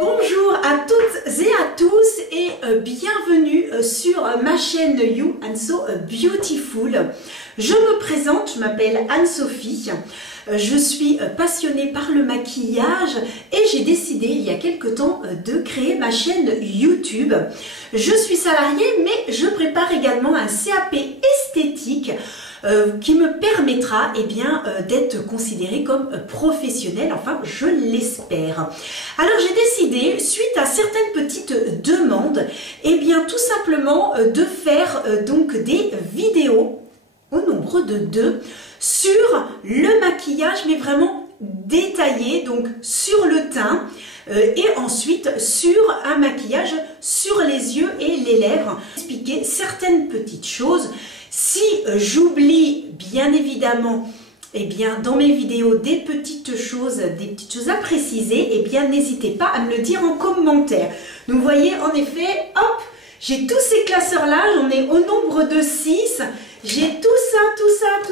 Bonjour à toutes et à tous et bienvenue sur ma chaîne You and So Beautiful. Je me présente, je m'appelle Anne-Sophie, je suis passionnée par le maquillage et j'ai décidé il y a quelque temps de créer ma chaîne YouTube. Je suis salariée mais je prépare également un CAP esthétique qui me permettra d'être considérée comme professionnelle, enfin je l'espère. Alors j'ai décidé, suite à certaines petites demandes, tout simplement de faire donc des vidéos au nombre de 2 sur le maquillage, mais vraiment détaillé, donc sur le teint et ensuite sur un maquillage sur les yeux et les lèvres. Expliquer certaines petites choses. Si j'oublie bien évidemment dans mes vidéos des petites choses à préciser, n'hésitez pas à me le dire en commentaire. Donc vous voyez en effet, hop, j'ai tous ces classeurs là, j'en ai au nombre de 6. J'ai tout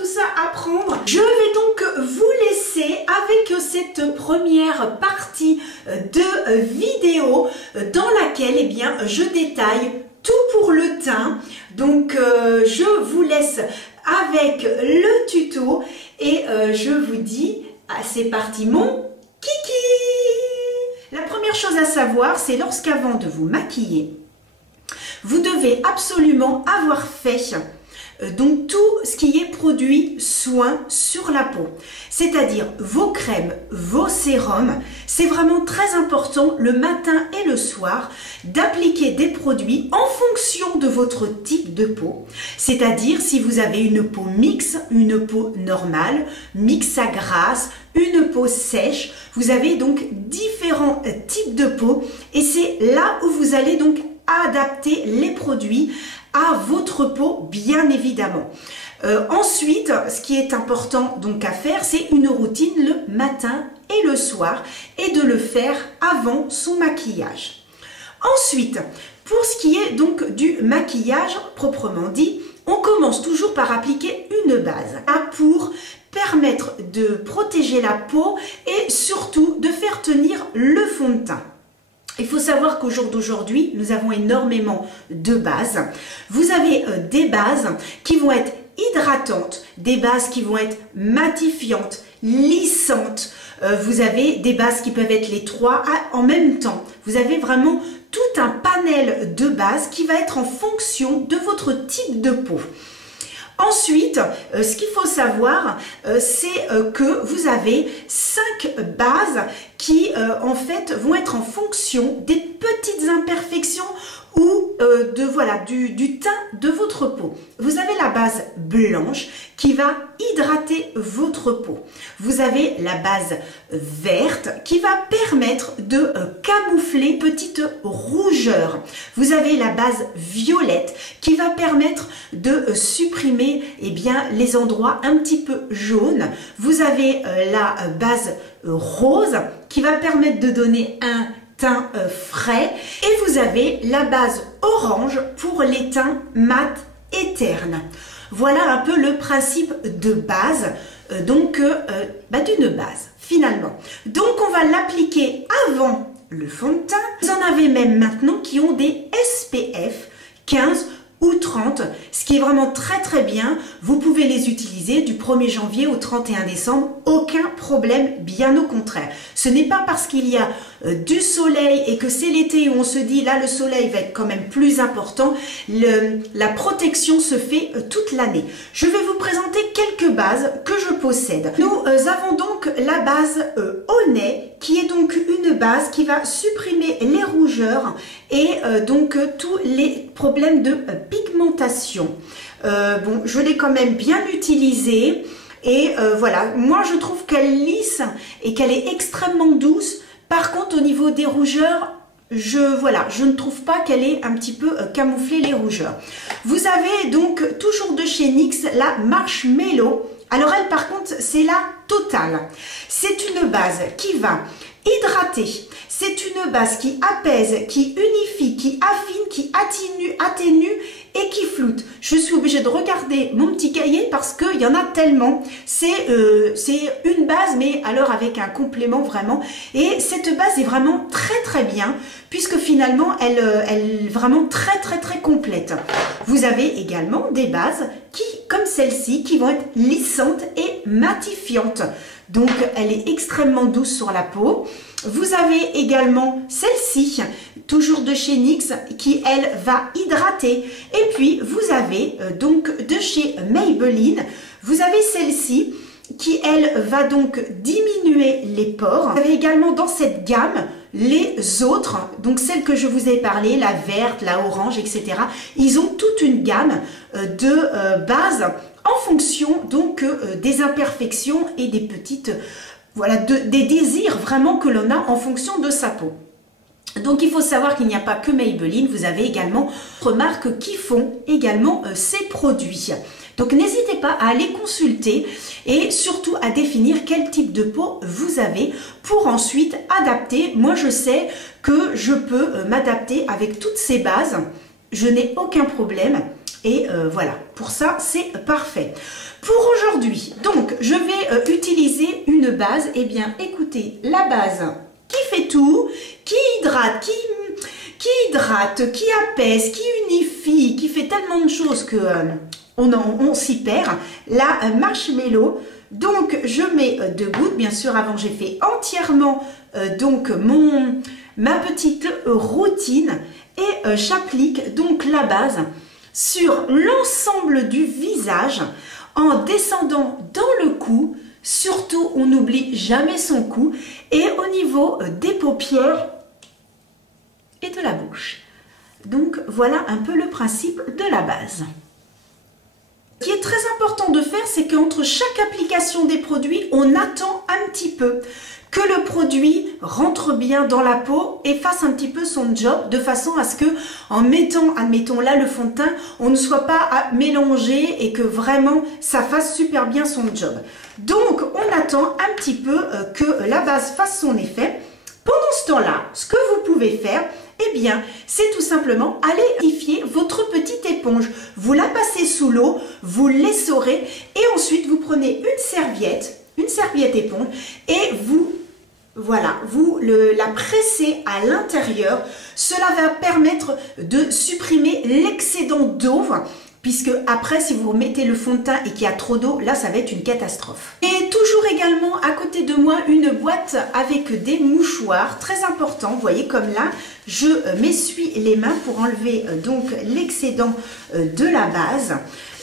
ça à prendre. Je vais donc vous laisser avec cette première partie de vidéo dans laquelle je détaille tout pour le teint. Donc je vous laisse avec le tuto et je vous dis c'est parti mon kiki. La première chose à savoir, c'est lorsqu'avant de vous maquiller, vous devez absolument avoir fait donc tout ce qui est produit soin sur la peau, c'est-à-dire vos crèmes, vos sérums. C'est vraiment très important le matin et le soir d'appliquer des produits en fonction de votre type de peau, c'est-à-dire si vous avez une peau mixte, une peau normale, mixte à grasse, une peau sèche, vous avez donc différents types de peau et c'est là où vous allez donc adapter les produits à votre peau bien évidemment. Ensuite, ce qui est important donc à faire, c'est une routine le matin et le soir et de le faire avant son maquillage. Ensuite, pour ce qui est donc du maquillage proprement dit, on commence toujours par appliquer une base pour permettre de protéger la peau et surtout de faire tenir le fond de teint. Il faut savoir qu'au jour d'aujourd'hui, nous avons énormément de bases. Vous avez des bases qui vont être hydratantes, des bases qui vont être matifiantes, lissantes. Vous avez des bases qui peuvent être les 3 en même temps. Vous avez vraiment tout un panel de bases qui va être en fonction de votre type de peau. Ensuite, ce qu'il faut savoir, c'est que vous avez 5 bases qui en fait vont être en fonction des petites imperfections ou du teint de votre peau. Vous avez la base blanche qui va hydrater votre peau. Vous avez la base verte qui va permettre de camoufler petites rougeurs. Vous avez la base violette qui va permettre de supprimer les endroits un petit peu jaunes. Vous avez la base rose qui va permettre de donner un teint frais et vous avez la base orange pour les teints mat et ternes. Voilà un peu le principe de base d'une base finalement. Donc on va l'appliquer avant le fond de teint. Vous en avez même maintenant qui ont des SPF 15 ou 30, ce qui est vraiment très bien. Vous pouvez les utiliser du 1er janvier au 31 décembre, aucun problème, bien au contraire. Ce n'est pas parce qu'il y a du soleil et que c'est l'été où on se dit là le soleil va être quand même plus important, la protection se fait toute l'année. Je vais vous présenter quelques bases que je possède. Nous avons donc la base Honey qui est donc une base qui va supprimer les rougeurs et tous les problèmes de pigmentation. Je l'ai quand même bien utilisée et voilà, moi je trouve qu'elle lisse et qu'elle est extrêmement douce. Par contre au niveau des rougeurs, je ne trouve pas qu'elle ait un petit peu camouflé les rougeurs. Vous avez donc toujours de chez NYX la Marshmallow. Alors elle par contre c'est la totale. C'est une base qui va hydratée. C'est une base qui apaise, qui unifie, qui affine, qui atténue et qui floute. Je suis obligée de regarder mon petit cahier parce qu'il y en a tellement. C'est une base, mais alors avec un complément vraiment. Et cette base est vraiment très bien, puisque finalement, elle est vraiment très complète. Vous avez également des bases qui, comme celle-ci, qui vont être lissantes et matifiantes. Donc, elle est extrêmement douce sur la peau. Vous avez également celle-ci, toujours de chez NYX, qui, elle, va hydrater. Et puis, vous avez donc de chez Maybelline, vous avez celle-ci, qui, elle, va donc diminuer les pores. Vous avez également dans cette gamme les autres, donc celles que je vous ai parlé, la verte, la orange, etc. Ils ont toute une gamme de bases en fonction donc des imperfections et des petites, voilà, des désirs vraiment que l'on a en fonction de sa peau. Donc il faut savoir qu'il n'y a pas que Maybelline, vous avez également d'autres marques qui font également ces produits. Donc n'hésitez pas à aller consulter et surtout à définir quel type de peau vous avez pour ensuite adapter. Moi je sais que je peux m'adapter avec toutes ces bases, je n'ai aucun problème et voilà, pour ça c'est parfait. Pour aujourd'hui, donc je vais utiliser une base, et bien écoutez, la base qui fait tout, qui hydrate, qui apaise, qui unifie, qui fait tellement de choses que on s'y perd, la Marshmello. Donc je mets 2 gouttes, bien sûr avant j'ai fait entièrement donc ma petite routine et j'applique donc la base sur l'ensemble du visage en descendant dans le cou. Surtout, on n'oublie jamais son cou et au niveau des paupières et de la bouche. Donc, voilà un peu le principe de la base. Ce qui est très important de faire, c'est qu'entre chaque application des produits, on attend un petit peu que le produit rentre bien dans la peau et fasse un petit peu son job de façon à ce que, en mettant, admettons là le fond de teint, on ne soit pas à mélanger et que vraiment ça fasse super bien son job. Donc on attend un petit peu que la base fasse son effet. Pendant ce temps-là, ce que vous pouvez faire, eh bien, c'est tout simplement aller humidifier votre petite éponge. Vous la passez sous l'eau, vous l'essorez et ensuite vous prenez une serviette éponge et vous, voilà, vous la pressez à l'intérieur. Cela va permettre de supprimer l'excédent d'eau. Puisque après, si vous mettez le fond de teint et qu'il y a trop d'eau, là, ça va être une catastrophe. Et toujours également, à côté de moi, une boîte avec des mouchoirs, très important. Vous voyez, comme là, je m'essuie les mains pour enlever donc l'excédent de la base.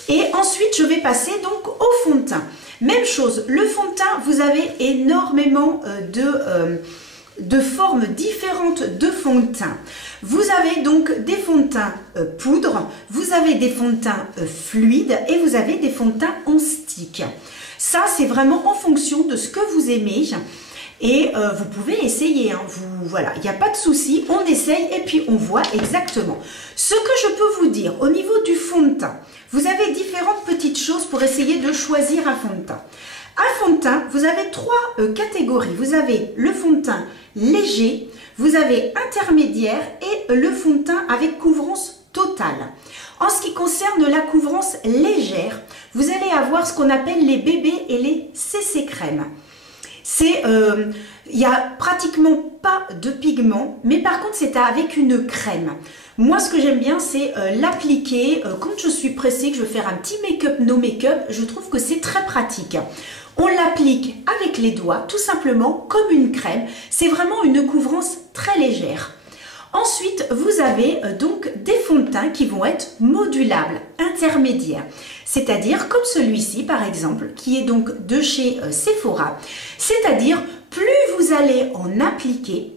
Et ensuite, je vais passer donc au fond de teint. Même chose, le fond de teint, vous avez énormément de formes différentes de fond de teint. Vous avez donc des fonds de teint poudre, vous avez des fonds de teint fluides et vous avez des fonds de teint en stick. Ça, c'est vraiment en fonction de ce que vous aimez et vous pouvez essayer. Hein, voilà, il n'y a pas de souci, on essaye et puis on voit exactement. Ce que je peux vous dire au niveau du fond de teint, vous avez différentes petites choses pour essayer de choisir un fond de teint. Un fond de teint, vous avez 3 catégories. Vous avez le fond de teint léger, vous avez intermédiaire et le fond de teint avec couvrance totale. En ce qui concerne la couvrance légère, vous allez avoir ce qu'on appelle les bébés et les CC crème. Il n'y a pratiquement pas de pigment, mais par contre c'est avec une crème. Moi ce que j'aime bien c'est l'appliquer quand je suis pressée, que je veux faire un petit make-up, no make-up, je trouve que c'est très pratique. On l'applique avec les doigts, tout simplement comme une crème. C'est vraiment une couvrance très légère. Ensuite, vous avez donc des fonds de teint qui vont être modulables, intermédiaires. C'est-à-dire comme celui-ci par exemple, qui est donc de chez Sephora. C'est-à-dire plus vous allez en appliquer,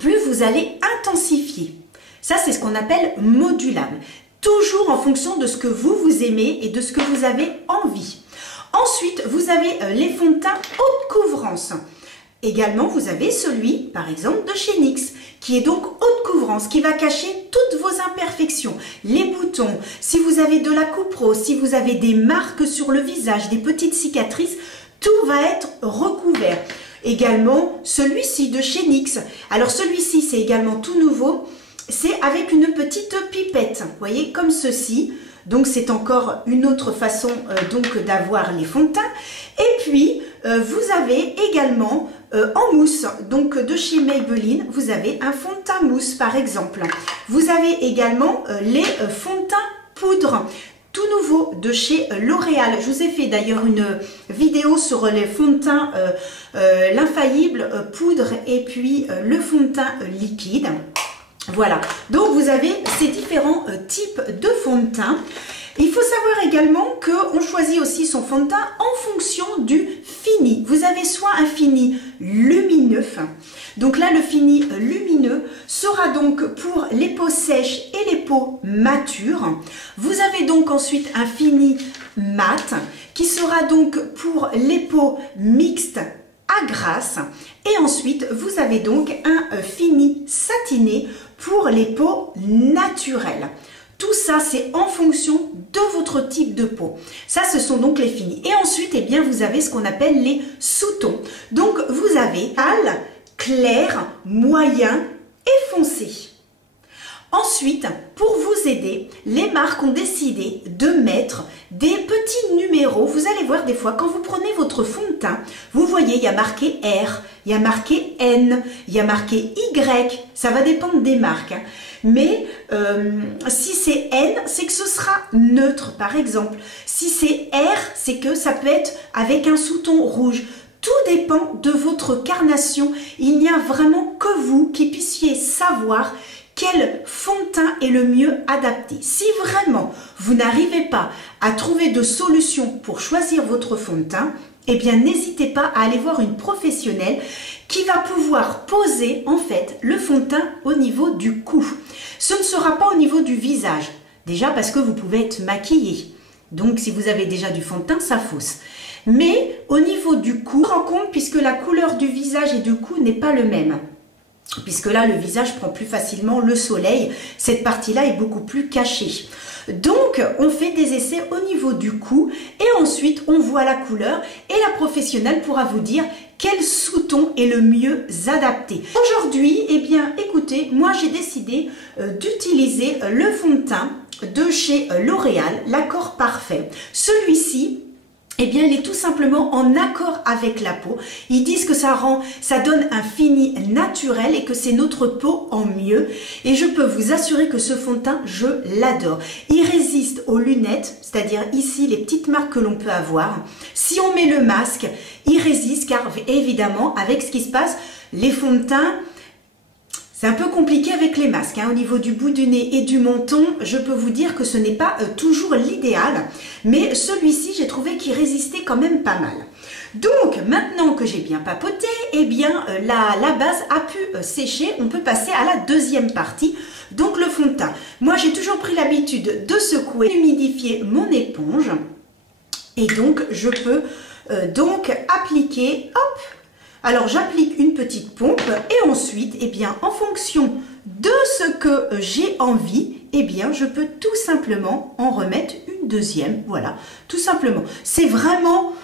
plus vous allez intensifier. Ça, c'est ce qu'on appelle modulable. Toujours en fonction de ce que vous aimez et de ce que vous avez envie. Ensuite, vous avez les fonds de teint haute couvrance. Également, vous avez celui, par exemple, de chez NYX, qui est donc haute couvrance, qui va cacher toutes vos imperfections, les boutons, si vous avez de la coupe rose, si vous avez des marques sur le visage, des petites cicatrices, tout va être recouvert. Également celui-ci de chez NYX. Alors celui-ci c'est également tout nouveau, c'est avec une petite pipette, vous voyez, comme ceci. Donc c'est encore une autre façon donc d'avoir les fonds de teint. Et puis vous avez également en mousse, donc de chez Maybelline, vous avez un fond de teint mousse par exemple. Vous avez également les fonds de teint poudre, tout nouveau de chez L'Oréal. Je vous ai fait d'ailleurs une vidéo sur les fonds de teint, l'infaillible poudre et puis le fond de teint liquide. Voilà, donc vous avez ces différents types de fond de teint. Il faut savoir également qu'on choisit aussi son fond de teint en fonction du fini. Vous avez soit un fini lumineux, donc là le fini lumineux sera donc pour les peaux sèches et les peaux matures. Vous avez donc ensuite un fini mat qui sera donc pour les peaux mixtes à grasse. Et ensuite vous avez donc un fini satiné pour les peaux naturelles. Tout ça, c'est en fonction de votre type de peau. Ça, ce sont donc les finis. Et ensuite, eh bien, vous avez ce qu'on appelle les sous-tons. Donc, vous avez pâle, clair, moyen et foncé. Ensuite, pour vous aider, les marques ont décidé de mettre des petits numéros. Vous allez voir des fois, quand vous prenez votre fond de teint, vous voyez, il y a marqué R, il y a marqué N, il y a marqué Y. Ça va dépendre des marques. Mais si c'est N, c'est que ce sera neutre, par exemple. Si c'est R, c'est que ça peut être avec un sous-ton rouge. Tout dépend de votre carnation. Il n'y a vraiment que vous qui puissiez savoir quel fond de teint est le mieux adapté. Si vraiment vous n'arrivez pas à trouver de solution pour choisir votre fond de teint, eh bien n'hésitez pas à aller voir une professionnelle qui va pouvoir poser en fait le fond de teint au niveau du cou. Ce ne sera pas au niveau du visage, déjà parce que vous pouvez être maquillé. Donc si vous avez déjà du fond de teint, ça fausse. Mais au niveau du cou, on rend compte puisque la couleur du visage et du cou n'est pas le même. Puisque là, le visage prend plus facilement le soleil. Cette partie-là est beaucoup plus cachée. Donc, on fait des essais au niveau du cou et ensuite, on voit la couleur et la professionnelle pourra vous dire quel sous-ton est le mieux adapté. Aujourd'hui, eh bien, écoutez, moi, j'ai décidé d'utiliser le fond de teint de chez L'Oréal, l'accord parfait. Celui-ci, eh bien, il est tout simplement en accord avec la peau. Ils disent que ça donne un fini naturel et que c'est notre peau en mieux. Et je peux vous assurer que ce fond de teint, je l'adore. Il résiste aux lunettes, c'est-à-dire ici les petites marques que l'on peut avoir. Si on met le masque, il résiste car évidemment, avec ce qui se passe, les fonds de teint, c'est un peu compliqué avec les masques. Au niveau du bout du nez et du menton, je peux vous dire que ce n'est pas toujours l'idéal. Mais celui-ci, j'ai trouvé qu'il résistait quand même pas mal. Donc, maintenant que j'ai bien papoté, eh bien, la base a pu sécher. On peut passer à la deuxième partie, donc le fond de teint. Moi, j'ai toujours pris l'habitude de secouer, d'humidifier mon éponge. Et donc, je peux donc appliquer, hop. Alors j'applique une petite pompe et ensuite, eh bien, en fonction de ce que j'ai envie, eh bien, je peux tout simplement en remettre une deuxième. Voilà, tout simplement. C'est vraiment,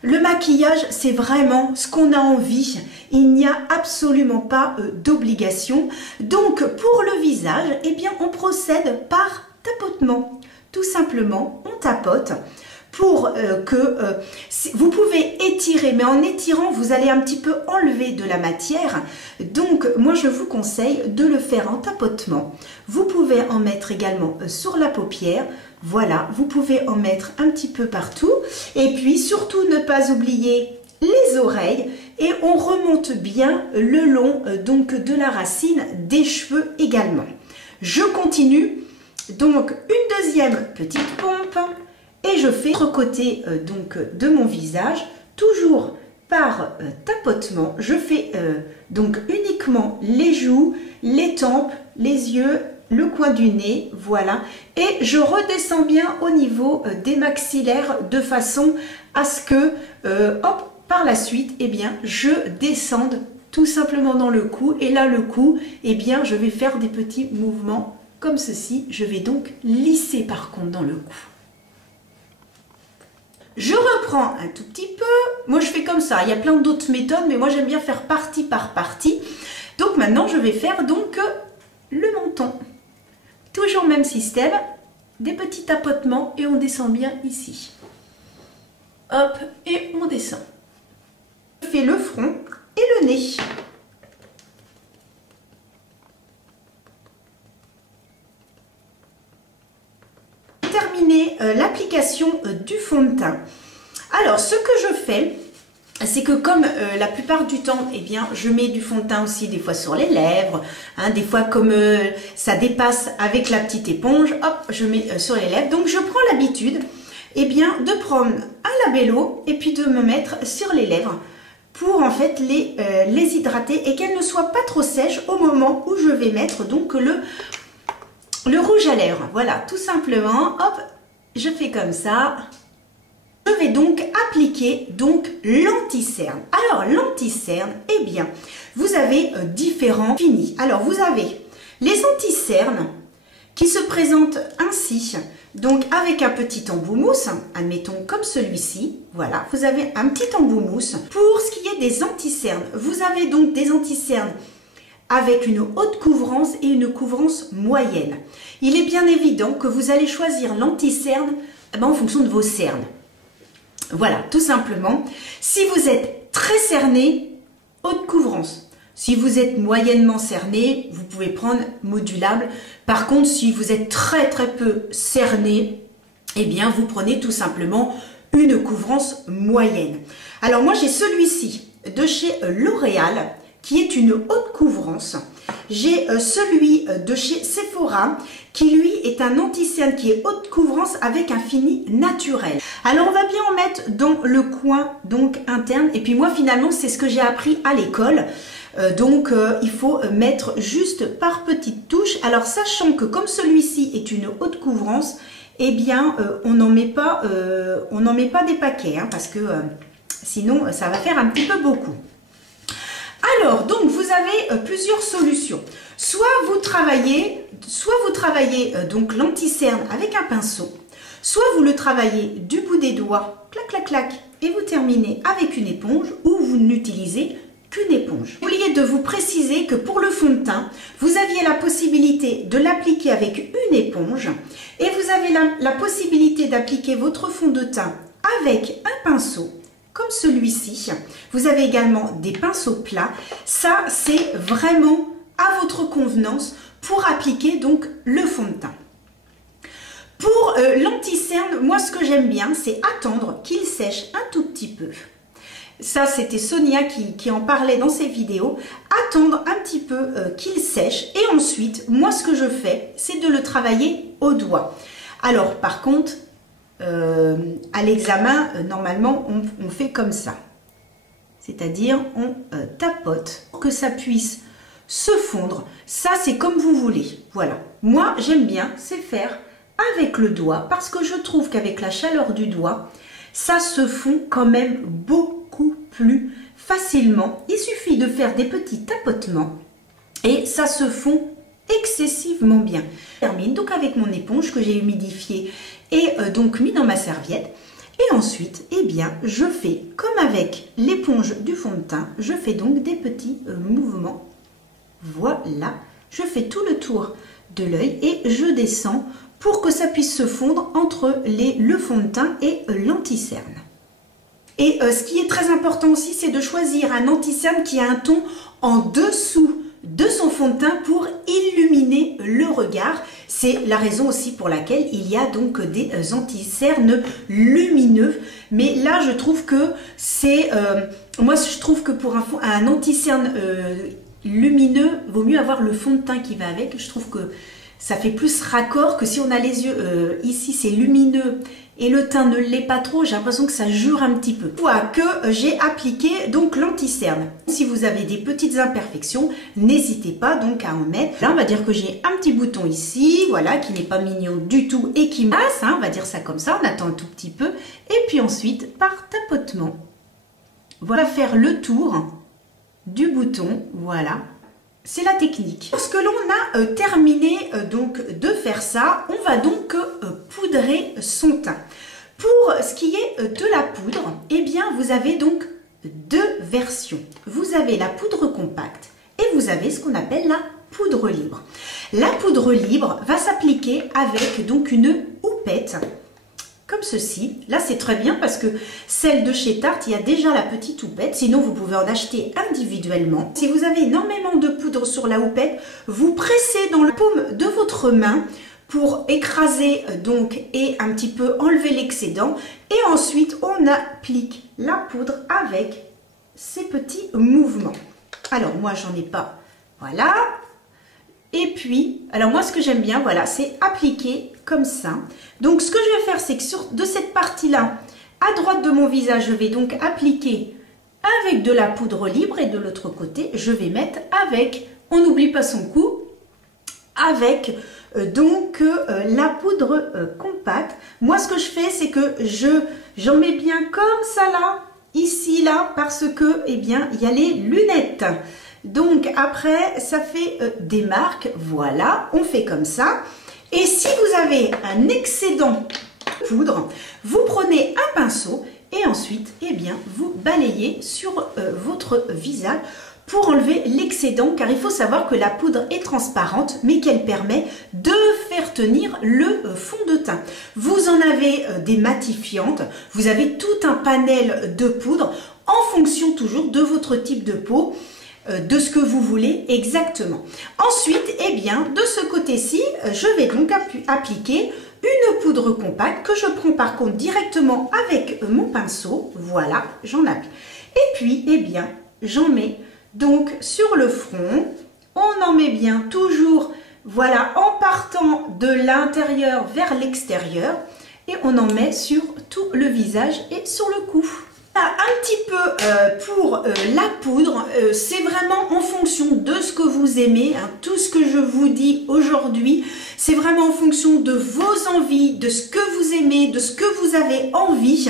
le maquillage, c'est vraiment ce qu'on a envie. Il n'y a absolument pas d'obligation. Donc, pour le visage, eh bien, on procède par tapotement. Tout simplement, on tapote. Pour vous pouvez étirer, mais en étirant, vous allez un petit peu enlever de la matière. Donc, moi, je vous conseille de le faire en tapotement. Vous pouvez en mettre également sur la paupière. Voilà, vous pouvez en mettre un petit peu partout. Et puis, surtout, ne pas oublier les oreilles. Et on remonte bien le long donc de la racine des cheveux également. Je continue. Donc, une deuxième petite pompe. Et je fais l'autre côté donc de mon visage, toujours par tapotement. Je fais donc uniquement les joues, les tempes, les yeux, le coin du nez, voilà. Et je redescends bien au niveau des maxillaires de façon à ce que, hop, par la suite, eh bien, je descende tout simplement dans le cou. Et là, le cou, eh bien, je vais faire des petits mouvements comme ceci. Je vais donc lisser par contre dans le cou. Je reprends un tout petit peu. Moi, je fais comme ça. Il y a plein d'autres méthodes, mais moi, j'aime bien faire partie par partie. Donc, maintenant, je vais faire donc le menton. Toujours même système. Des petits tapotements et on descend bien ici. Hop, et on descend. Je fais le front et le nez. Terminer l'application du fond de teint. Alors, ce que je fais, c'est que comme la plupart du temps, eh bien, je mets du fond de teint aussi des fois sur les lèvres, hein, des fois comme ça dépasse avec la petite éponge, hop, je mets sur les lèvres. Donc, je prends l'habitude, eh bien, de prendre un labello et puis de me mettre sur les lèvres pour en fait les hydrater et qu'elles ne soient pas trop sèches au moment où je vais mettre donc le rouge à lèvres. Voilà, tout simplement, hop, je fais comme ça. Je vais donc appliquer donc l'anti-cerne. Alors l'anti-cerne, eh bien, vous avez différents finis. Alors vous avez les anti-cernes qui se présentent ainsi, donc avec un petit embout mousse, admettons comme celui-ci. Voilà, vous avez un petit embout mousse. Pour ce qui est des anti-cernes, vous avez donc des anti-cernes avec une haute couvrance et une couvrance moyenne. Il est bien évident que vous allez choisir l'anti-cerne en fonction de vos cernes. Voilà, tout simplement. Si vous êtes très cerné, haute couvrance. Si vous êtes moyennement cerné, vous pouvez prendre modulable. Par contre, si vous êtes très peu cerné, eh bien, vous prenez tout simplement une couvrance moyenne. Alors moi, j'ai celui-ci de chez L'Oréal, qui est une haute couvrance. J'ai celui de chez Sephora, qui lui est un anti-cerne qui est haute couvrance avec un fini naturel. Alors on va bien en mettre dans le coin donc interne. Et puis moi finalement c'est ce que j'ai appris à l'école. Il faut mettre juste par petites touches. Alors sachant que comme celui-ci est une haute couvrance, eh bien on n'en met pas des paquets hein, parce que sinon ça va faire un petit peu beaucoup. Alors, donc, vous avez plusieurs solutions. Soit vous travaillez donc l'anti-cerne avec un pinceau, soit vous le travaillez du bout des doigts, clac, clac, clac, et vous terminez avec une éponge ou vous n'utilisez qu'une éponge. Oubliez de vous préciser que pour le fond de teint, vous aviez la possibilité de l'appliquer avec une éponge et vous avez la possibilité d'appliquer votre fond de teint avec un pinceau. Comme celui-ci, vous avez également des pinceaux plats. Ça, c'est vraiment à votre convenance pour appliquer donc le fond de teint. Pour l'anti-cerne, moi ce que j'aime bien, c'est attendre qu'il sèche un tout petit peu. Ça, c'était Sonia qui en parlait dans ses vidéos. Attendre un petit peu qu'il sèche et ensuite, moi ce que je fais, c'est de le travailler au doigt. Alors par contre, à l'examen, normalement, on fait comme ça. C'est-à-dire, on tapote pour que ça puisse se fondre. Ça, c'est comme vous voulez. Voilà. Moi, j'aime bien, c'est faire avec le doigt parce que je trouve qu'avec la chaleur du doigt, ça se fond quand même beaucoup plus facilement. Il suffit de faire des petits tapotements et ça se fond excessivement bien. Je termine donc avec mon éponge que j'ai humidifiée et donc mis dans ma serviette. Et ensuite, eh bien, je fais comme avec l'éponge du fond de teint, je fais donc des petits mouvements. Voilà, je fais tout le tour de l'œil et je descends pour que ça puisse se fondre entre le fond de teint et l'anti-cerne. Et ce qui est très important aussi, c'est de choisir un anti-cerne qui a un ton en dessous de son fond de teint pour illuminer le regard. C'est la raison aussi pour laquelle il y a donc des anti-cernes lumineux. Mais là, je trouve que c'est... moi, je trouve que pour un anti-cerne lumineux, vaut mieux avoir le fond de teint qui va avec. Je trouve que ça fait plus raccord que si on a les yeux... ici, c'est lumineux et le teint ne l'est pas trop, j'ai l'impression que ça jure un petit peu. Une fois que j'ai appliqué donc l'anti-cerne, si vous avez des petites imperfections, n'hésitez pas donc à en mettre. Là, on va dire que j'ai un petit bouton ici, voilà, qui n'est pas mignon du tout et qui masse, hein, on va dire ça comme ça, on attend un tout petit peu. Et puis ensuite, par tapotement, voilà, faire le tour du bouton, voilà. C'est la technique. Lorsque l'on a terminé donc de faire ça, on va donc poudrer son teint. Pour ce qui est de la poudre, eh bien, vous avez donc deux versions. Vous avez la poudre compacte et vous avez ce qu'on appelle la poudre libre. La poudre libre va s'appliquer avec donc une houppette, comme ceci. Là, c'est très bien parce que celle de chez Tarte, il y a déjà la petite houppette. Sinon, vous pouvez en acheter individuellement. Si vous avez énormément de poudre sur la houppette, vous pressez dans la paume de votre main pour écraser donc et un petit peu enlever l'excédent. Et ensuite, on applique la poudre avec ces petits mouvements. Alors, moi, j'en ai pas. Voilà. Et puis, alors moi, ce que j'aime bien, voilà, c'est appliquer comme ça. Donc, ce que je vais faire, c'est que de cette partie-là, à droite de mon visage, je vais donc appliquer avec de la poudre libre. Et de l'autre côté, je vais mettre avec, on n'oublie pas son coup, avec la poudre compacte. Moi, ce que je fais, c'est que j'en mets bien comme ça là, ici là, parce que, eh bien, il y a les lunettes. Donc après, ça fait des marques. Voilà, on fait comme ça. Et si vous avez un excédent de poudre, vous prenez un pinceau et ensuite, eh bien, vous balayez sur votre visage pour enlever l'excédent, car il faut savoir que la poudre est transparente, mais qu'elle permet de faire tenir le fond de teint. Vous en avez des matifiantes, vous avez tout un panel de poudres en fonction toujours de votre type de peau, de ce que vous voulez exactement. Ensuite, eh bien, de ce côté-ci, je vais donc appliquer une poudre compacte que je prends par contre directement avec mon pinceau. Voilà, j'en applique. Et puis, eh bien, j'en mets donc sur le front. On en met bien toujours, voilà, en partant de l'intérieur vers l'extérieur. Et on en met sur tout le visage et sur le cou. Un petit peu pour la poudre, c'est vraiment en fonction de ce que vous aimez, hein. Tout ce que je vous dis aujourd'hui, c'est vraiment en fonction de vos envies, de ce que vous aimez, de ce que vous avez envie.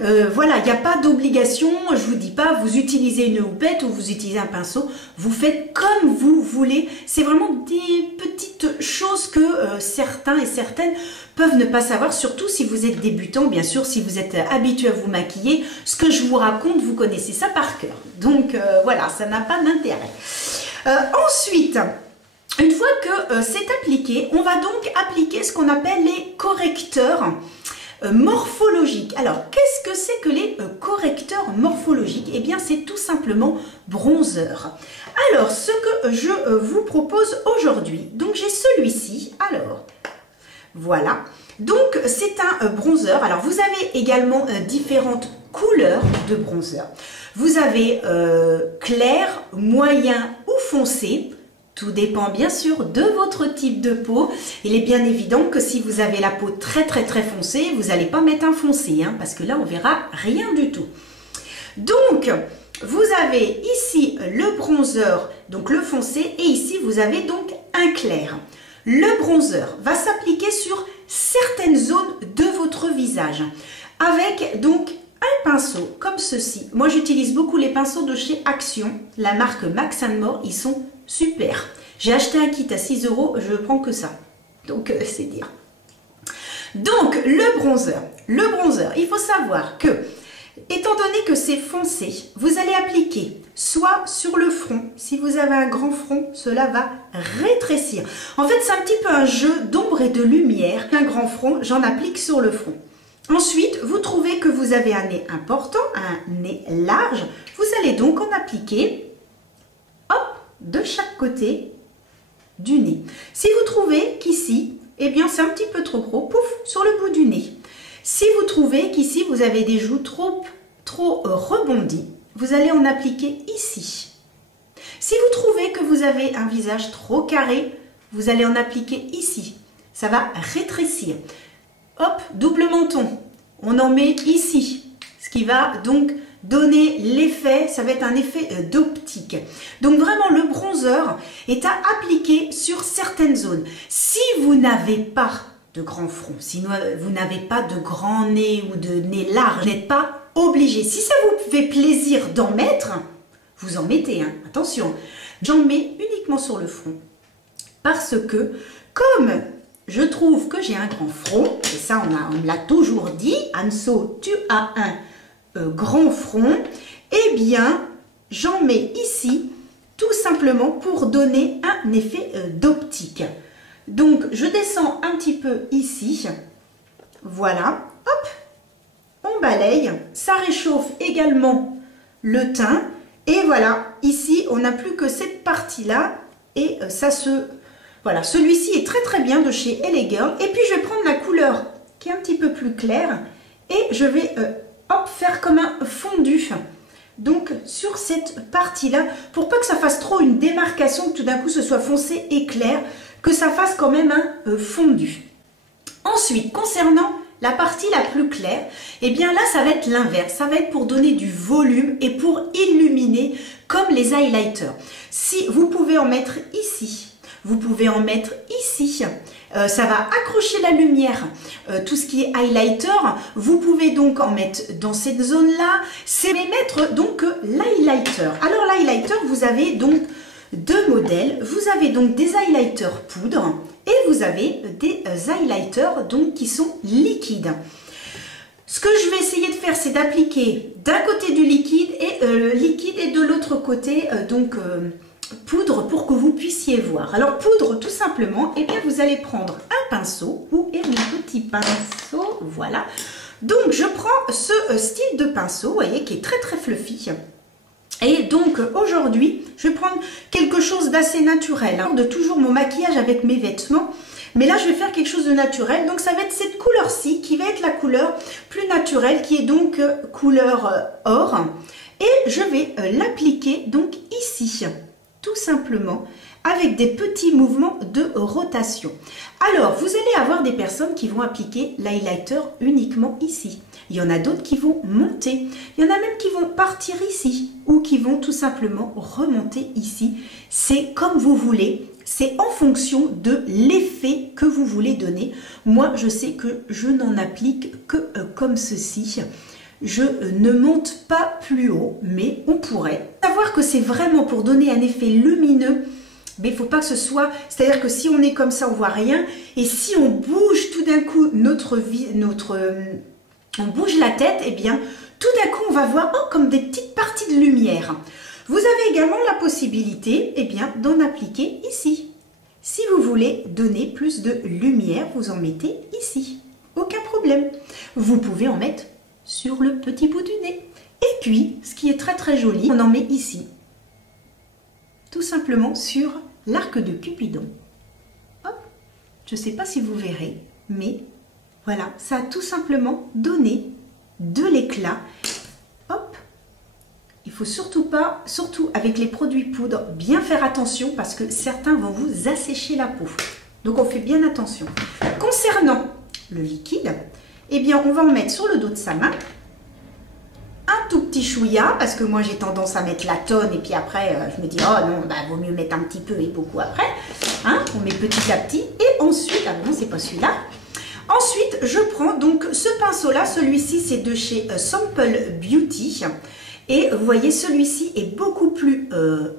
Voilà, il n'y a pas d'obligation, je vous dis pas vous utilisez une houppette ou vous utilisez un pinceau, vous faites comme vous voulez. C'est vraiment des petites choses que certains et certaines peuvent ne pas savoir, surtout si vous êtes débutant, bien sûr, si vous êtes habitué à vous maquiller. Ce que je vous raconte, vous connaissez ça par cœur. Donc voilà, ça n'a pas d'intérêt. Ensuite, une fois que c'est appliqué, on va donc appliquer ce qu'on appelle les correcteurs morphologiques. Alors, qu'est-ce que c'est que les correcteurs morphologiques? Eh bien, c'est tout simplement bronzer. Alors, ce que je vous propose aujourd'hui, donc j'ai celui-ci. Alors, voilà. Donc, c'est un bronzer. Alors, vous avez également différentes couleurs de bronzer. Vous avez clair, moyen ou foncé. Tout dépend bien sûr de votre type de peau. Il est bien évident que si vous avez la peau très foncée, vous n'allez pas mettre un foncé, hein, parce que là on verra rien du tout. Donc vous avez ici le bronzer, donc le foncé, et ici vous avez donc un clair. Le bronzer va s'appliquer sur certaines zones de votre visage avec donc un pinceau comme ceci. Moi j'utilise beaucoup les pinceaux de chez Action, la marque Max & More, ils sont super. J'ai acheté un kit à 6 €, je prends que ça. Donc c'est dire. Donc le bronzer, il faut savoir que, étant donné que c'est foncé, vous allez appliquer soit sur le front. Si vous avez un grand front, cela va rétrécir. En fait, c'est un petit peu un jeu d'ombre et de lumière. Un grand front, j'en applique sur le front. Ensuite, vous trouvez que vous avez un nez important, un nez large. Vous allez donc en appliquer, hop, de chaque côté du nez. Si vous trouvez qu'ici, eh bien c'est un petit peu trop gros, pouf, sur le bout du nez. Si vous trouvez qu'ici vous avez des joues trop rebondies, vous allez en appliquer ici. Si vous trouvez que vous avez un visage trop carré, vous allez en appliquer ici. Ça va rétrécir. Hop, double menton, on en met ici, ce qui va donc donner l'effet, ça va être un effet d'optique. Donc vraiment le bronzer est à appliquer sur certaines zones. Si vous n'avez pas de grand front, si vous n'avez pas de grand nez ou de nez large, vous n'êtes pas obligé. Si ça vous fait plaisir d'en mettre, vous en mettez, hein. Attention, j'en mets uniquement sur le front parce que comme je trouve que j'ai un grand front, et ça on me l'a toujours dit, Anso, tu as un grand front, eh bien j'en mets ici tout simplement pour donner un effet d'optique. Donc je descends un petit peu ici, voilà, hop, on balaye, ça réchauffe également le teint, et voilà, ici on n'a plus que cette partie-là, et ça se... Voilà, celui-ci est très très bien de chez LA Girl. Et puis je vais prendre la couleur qui est un petit peu plus claire et je vais hop, faire comme un fondu. Donc sur cette partie-là, pour pas que ça fasse trop une démarcation, que tout d'un coup ce soit foncé et clair, que ça fasse quand même un fondu. Ensuite, concernant la partie la plus claire, eh bien là ça va être l'inverse, ça va être pour donner du volume et pour illuminer comme les highlighters. Si vous pouvez en mettre ici, vous pouvez en mettre ici, ça va accrocher la lumière, tout ce qui est highlighter, vous pouvez donc en mettre dans cette zone-là, c'est mettre donc l'highlighter. Alors l'highlighter, vous avez donc deux modèles, vous avez donc des highlighters poudre et vous avez des highlighters donc qui sont liquides. Ce que je vais essayer de faire, c'est d'appliquer d'un côté du liquide et de l'autre côté poudre pour que vous puissiez voir. Alors poudre tout simplement, et bien vous allez prendre un pinceau, où est mon petit pinceau, voilà. Donc je prends ce style de pinceau, vous voyez, qui est très très fluffy. Et donc aujourd'hui, je vais prendre quelque chose d'assez naturel, hein, de toujours mon maquillage avec mes vêtements. Mais là, je vais faire quelque chose de naturel. Donc, ça va être cette couleur-ci qui va être la couleur plus naturelle, qui est donc couleur or. Et je vais l'appliquer donc ici, tout simplement, avec des petits mouvements de rotation. Alors, vous allez avoir des personnes qui vont appliquer l'highlighter uniquement ici. Il y en a d'autres qui vont monter. Il y en a même qui vont partir ici ou qui vont tout simplement remonter ici. C'est comme vous voulez. C'est en fonction de l'effet que vous voulez donner. Moi, je sais que je n'en applique que comme ceci. Je ne monte pas plus haut, mais on pourrait. Savoir que c'est vraiment pour donner un effet lumineux, mais il ne faut pas que ce soit... C'est-à-dire que si on est comme ça, on ne voit rien. Et si on bouge tout d'un coup on bouge la tête, eh bien, tout d'un coup, on va voir comme des petites parties de lumière. Vous avez également la possibilité eh bien, d'en appliquer ici. Si vous voulez donner plus de lumière, vous en mettez ici. Aucun problème. Vous pouvez en mettre sur le petit bout du nez. Et puis, ce qui est très très joli, on en met ici. Tout simplement sur l'arc de Cupidon. Hop. Je ne sais pas si vous verrez, mais voilà, ça a tout simplement donné de l'éclat. Hop. Il faut surtout pas, surtout avec les produits poudre, bien faire attention parce que certains vont vous assécher la peau. Donc on fait bien attention. Concernant le liquide, eh bien on va en mettre sur le dos de sa main. Un tout petit chouïa, parce que moi j'ai tendance à mettre la tonne et puis après je me dis oh non, bah, vaut mieux mettre un petit peu et beaucoup après. Hein, on met petit à petit et ensuite, ah non c'est pas celui-là. Ensuite je prends donc ce pinceau là, celui-ci c'est de chez Sample Beauty. Et vous voyez, celui-ci est beaucoup plus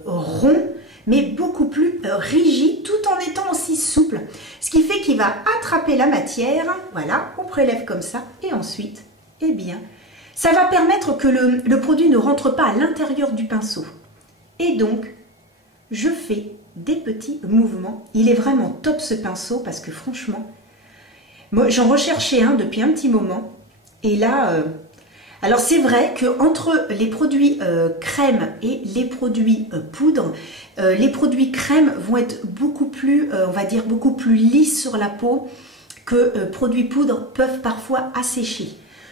rond, mais beaucoup plus rigide, tout en étant aussi souple. Ce qui fait qu'il va attraper la matière. Voilà, on prélève comme ça. Et ensuite, eh bien, ça va permettre que le produit ne rentre pas à l'intérieur du pinceau. Et donc, je fais des petits mouvements. Il est vraiment top ce pinceau parce que franchement, moi j'en recherchais un depuis un petit moment. Et là... Alors c'est vrai qu'entre les produits crème et les produits poudre, les produits crème vont être beaucoup plus, on va dire, beaucoup plus lisses sur la peau que produits poudre peuvent parfois assécher.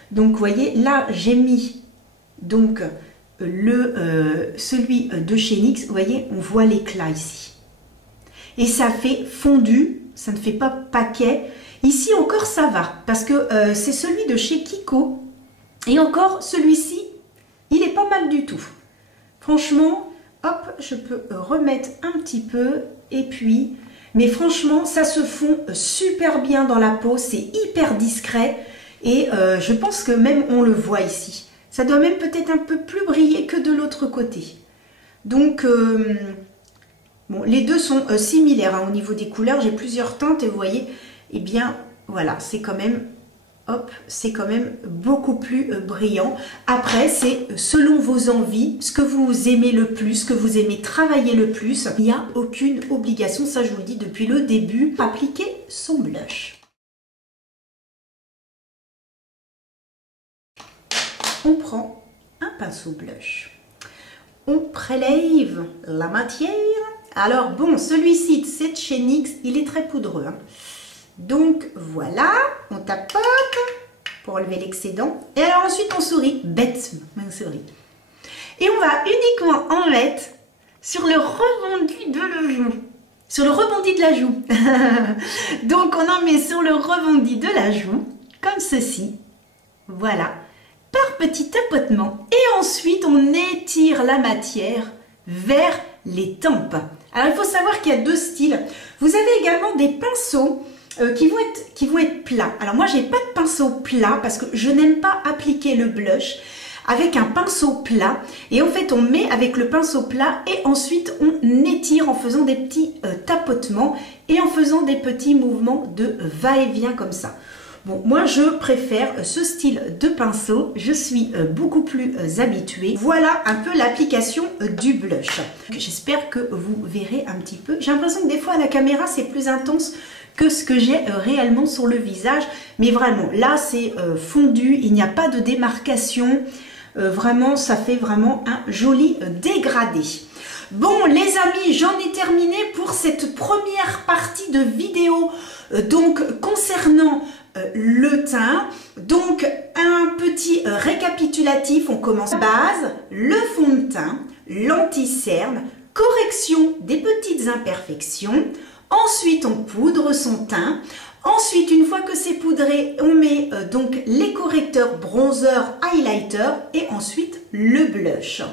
Donc vous voyez, là j'ai mis donc celui de chez NYX, vous voyez, on voit l'éclat ici. Et ça fait fondu, ça ne fait pas paquet. Ici encore ça va, parce que c'est celui de chez Kiko. Et encore, celui-ci, il est pas mal du tout. Franchement, hop, je peux remettre un petit peu. Et puis, mais franchement, ça se fond super bien dans la peau. C'est hyper discret. Et je pense que même on le voit ici. Ça doit même peut-être un peu plus briller que de l'autre côté. Donc, bon, les deux sont similaires hein, au niveau des couleurs. J'ai plusieurs teintes et vous voyez... eh bien voilà, c'est quand même, hop, c'est quand même beaucoup plus brillant. Après, c'est selon vos envies, ce que vous aimez le plus, ce que vous aimez travailler le plus. Il n'y a aucune obligation, ça je vous le dis depuis le début. Appliquer son blush. On prend un pinceau blush. On prélève la matière. Alors bon, celui-ci, c'est de chez NYX, il est très poudreux, hein. Donc voilà, on tapote pour enlever l'excédent. Et alors ensuite on sourit, bêtement, on sourit. Et on va uniquement en mettre sur le rebondi de la joue. Sur le rebondi de la joue. Donc on en met sur le rebondi de la joue, comme ceci. Voilà, par petit tapotement. Et ensuite on étire la matière vers les tempes. Alors il faut savoir qu'il y a deux styles. Vous avez également des pinceaux qui vont être plats. Alors moi j'ai pas de pinceau plat parce que je n'aime pas appliquer le blush avec un pinceau plat, et en fait on met avec le pinceau plat et ensuite on étire en faisant des petits tapotements et en faisant des petits mouvements de va-et-vient comme ça. Bon, moi je préfère ce style de pinceau, je suis beaucoup plus habituée. Voilà un peu l'application du blush. J'espère que vous verrez un petit peu. J'ai l'impression que des fois à la caméra c'est plus intense que ce que j'ai réellement sur le visage, mais vraiment là c'est fondu, il n'y a pas de démarcation, vraiment ça fait vraiment un joli dégradé. Bon les amis, j'en ai terminé pour cette première partie de vidéo donc concernant le teint. Donc un petit récapitulatif, on commence base, le fond de teint, l'anti-cerne, correction des petites imperfections. Ensuite, on poudre son teint. Ensuite, une fois que c'est poudré, on met donc les correcteurs bronzer, highlighter et ensuite le blush.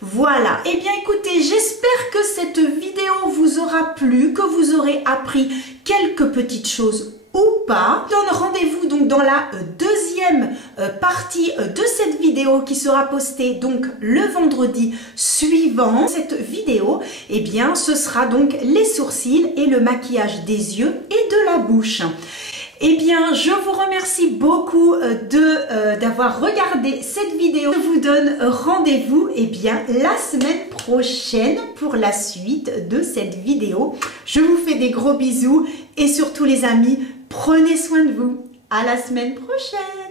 Voilà. Eh bien, écoutez, j'espère que cette vidéo vous aura plu, que vous aurez appris quelques petites choses ou pas. Je donne rendez-vous donc dans la deuxième partie de cette vidéo qui sera postée donc le vendredi suivant. Cette vidéo, eh bien, ce sera donc les sourcils et le maquillage des yeux et de la bouche. Eh bien, je vous remercie beaucoup d'avoir regardé cette vidéo. Je vous donne rendez-vous la semaine prochaine pour la suite de cette vidéo. Je vous fais des gros bisous et surtout les amis, prenez soin de vous. À la semaine prochaine.